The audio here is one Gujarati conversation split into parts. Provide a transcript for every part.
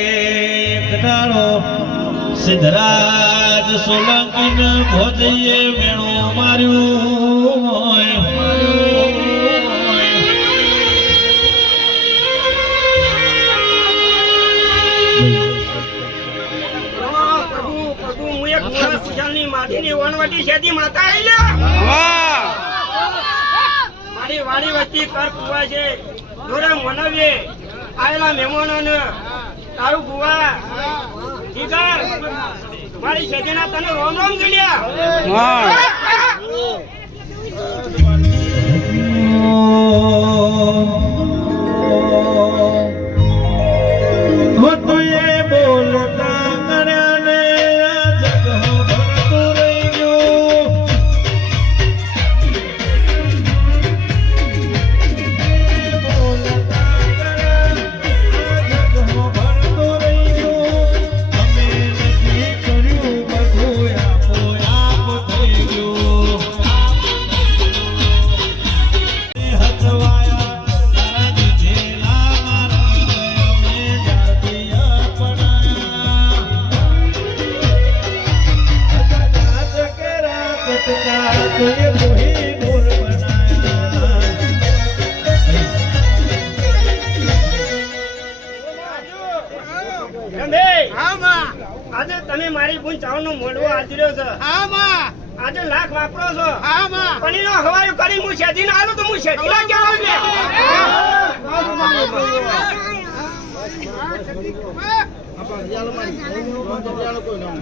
દેખાડો સિદ્ધરાજ સોલંકી ભોજઈએ મેણું માર્યું માતા આવી મારી વાડી વચ્ચે કર કુવા છે. દોરા મનાવીએ. આવેલા મહેમાનોને તારું બુવા જીગર મારી સજીના તને રોમ રોમ જુલિયા તમે મારી બુન ચાવ નો મોડવો આચર્યો છે. હા માં આજે લાખ વાપરો છો. હા માં પણ એનો હવાયો કરી હું શેધી ને આલું તો હું શેધી ના કેવા છે? કોઈ નામ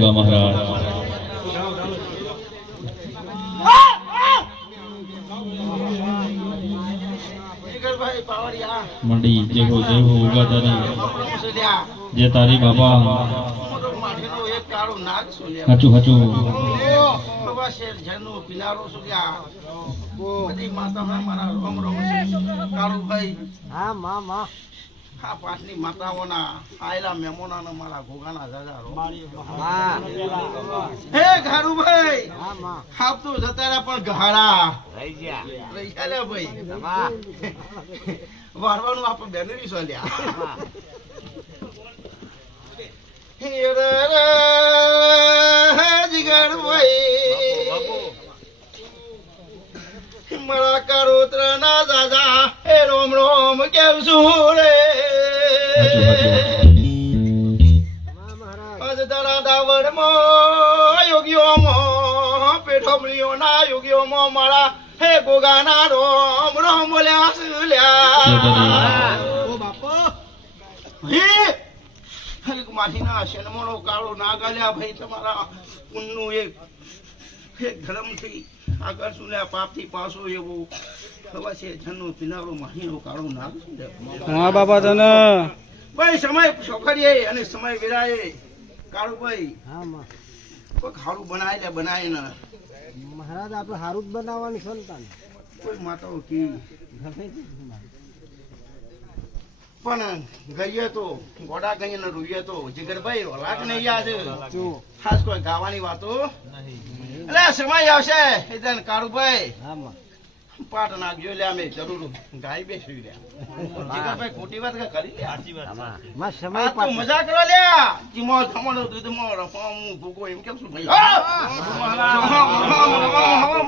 ગોગા મહારાજ મંડી જય હો ઉગા તારી જે તારી બાબા હાચું હાચું મારા રોમ રોમ કાળુભાઈ હા, મા, માં. આ પાટની માતાઓના આયેલા મારા ઘોઘાના દાદા હે. ઘારુભાઈ આપ તો જતા પણ ઘાડા. રહી ગયા. રહી ગયા ભાઈ. વારવાનું બેનરી સોલ્યા મારા કારોત્ર ના દાદા હે રોમ રોમ કેમ છું રે મારા હે ગોગાના રોમ રોમ લ્યા સુલ્યા ઓ બાપા. હે? હે માહીના શનમોનો કાળો ના ગાલ્યા ભાઈ તમારા પુણનું એક એક ધર્મથી આગળ સુલ્યા પાપથી પાછો એવો ખબર છે જનનું પિનારો માહીનો કાળો નાગ હા બાપા તને ભાઈ સમય છોકરીએ અને સમય વેરાએ. કાળુભાઈ હા માં. કોઈ ખાડું બનાય લે બનાય ને. મહારાજ આપણે હારું જ બનાવવાની સંતાન કોઈ માતાઓ કી પણ ગઈએ તો ગોડા ગઈએ ને રૂઈએ તો જીગરભાઈ ઓલાક નહીં યાદ. ખાસ કોઈ ગાવાની વાતો? એટલે સમય આવશે એટલે કાળુભાઈ. હા માં. પાટ નાખજો લે અમે જરૂર. ગાય બેસી લે ખોટી વાત કે કરી લે માં. આ તો મજા કરો લે ચીમો થમણો દૂધમાં રફામ ભૂકો એમ કેમ શું ભાઈ?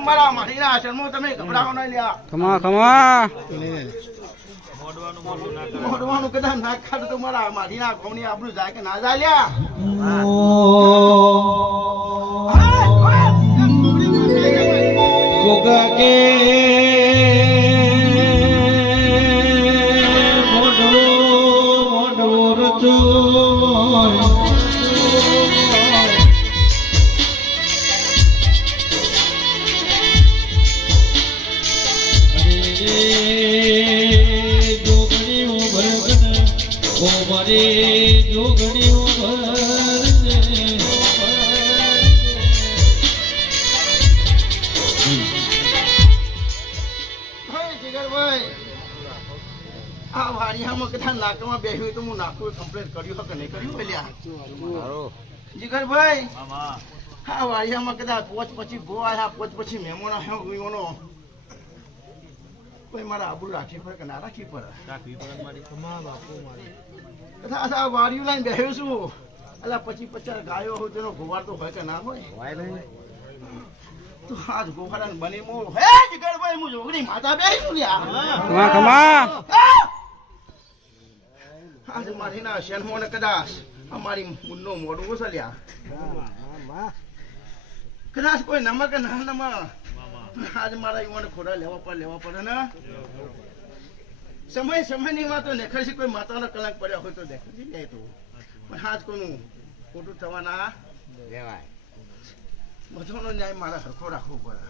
મારા મારીના આશ્રમો તમે ગભરાવો નહીં લ્યા. ખમા ખમા. મોડવાનું કદાચ ના ખાધું તો મારા મારીના કોમની આપણું જાય કે ના જાય લ્યા. કે મારી જોગણી ઉભરને ભાઈ, જીગરભાઈ, આ વાડિયામાં કદાચ નાકમાં બેહ્યું તો હું નાકું કમ્પ્લેટ કર્યું કે નહીં કર્યું લ્યા? જીગરભાઈ, આ વાડિયામાં કદાચ પોચ પછી આયા પોચ પછી મહેમાનો વિવાનો કોઈ મારા આબુ રાખી પડે કે ના રાખી પડે? કદાચ આ વાડિયું લઈને બેહ્યો છું. અલા પછી પચાસ ગાયો હોય તેનો ગોવાર તો હોય કે ના હોય? તો આજ ગોવાળાને બની મો. હે જીગરભાઈ હું જોગડી માતા બેહી છું લ્યા. ખમા ખમા. આજે મારી ના શેનમોને કદાચ અમારી મુન્નો મોઢું લ્યા. કદાચ કોઈ નમક ના નમક. આજે મારા યુવાને ખોડા લેવા પડે લેવા પડે ને? સમય સમયની વાતો નેખરસી કોઈ માતાનો કલંક પડ્યા હોય તો દેખરસી જાય તો. પણ આજ કોનું ખોટું થવાના? બધાનો ન્યાય મારે હરખો રાખવો પડે.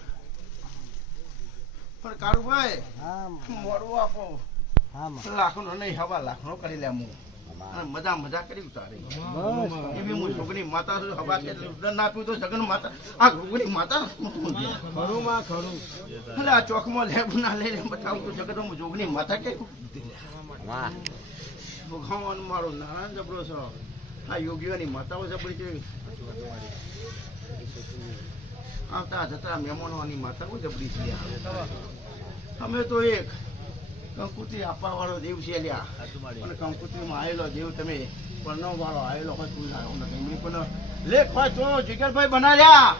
પણ કાળુભાઈ મોડું આપો. લાખનો નહીં હવા લાખનો કરી લે હું. મજા મજા કરી ઉતારે. એવી હું છોકરી માતા છું હવા કે ઉદન આપ્યું તો જગન માતા આ છોકરી માતા ખરું માં ખરું. એટલે આ ચોકમાં લેબ ના લઈને બતાવું તો જગત હું જોગની માતા કે ભગવાન મારો નારાયણ જબરો છો. આ યોગીઓની માતાઓ જબરી છે આવતા જતા મહેમાનોની માતાઓ જબરી છે અમે તો એક કંકુતિ આપવા વાળો દેવ છે લ્યા. અને કંકુતિમાં આવેલો દેવ તમે પરણવ વાળો આવેલો હોય તું નથી પણ લેખ હોય તો જીગરભાઈ બનાવ્યા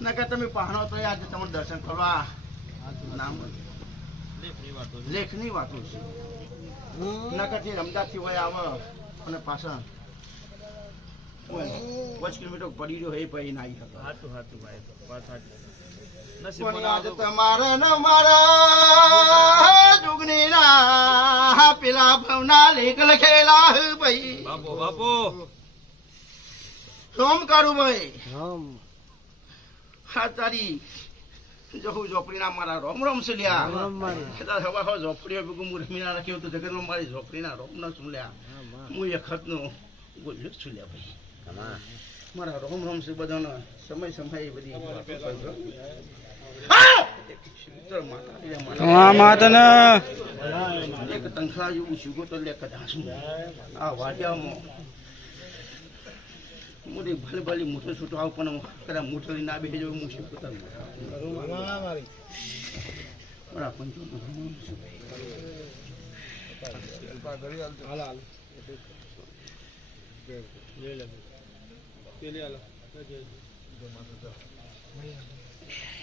નકર તમે પહાણો તો આજે તમને દર્શન કરવા. નામ લેખની વાતો છે. નકરથી અમદાવાદથી હોય આવે અને પાછા પાંચ કિલોમીટર પડી રહ્યો એ પછી ના આવી શકે પણ આજ તમારા ને મારા. જુગનીના પેલા ભવના લેખ લખેલા હે ભાઈ. બાપો બાપો. સોમ કરું ભાઈ. હા તારી જહુ ઝોપડીના મારા રોમ રોમ સુલ્યા હવા હો ઝોપડીઓ ભેગું હું રમીના રાખ્યો તો જગતમાં મારી ઝોપડીના રોમ ના સુલ્યા લ્યા. હું એક ખતનો બોલ્યો જ છું લ્યા ભાઈ. મારા રોમ રોમ સુ બધાનો સમય સમય બધી. આ! માતન એક તંખા જેવું શીખો તો લે કદાચ આ વાડિયામાં મોટી ભલે ભલે મોટો છૂટો આવ પણ કદાચ મોટો લઈને આ બેસી હું શીખો તો બરાબર પંચો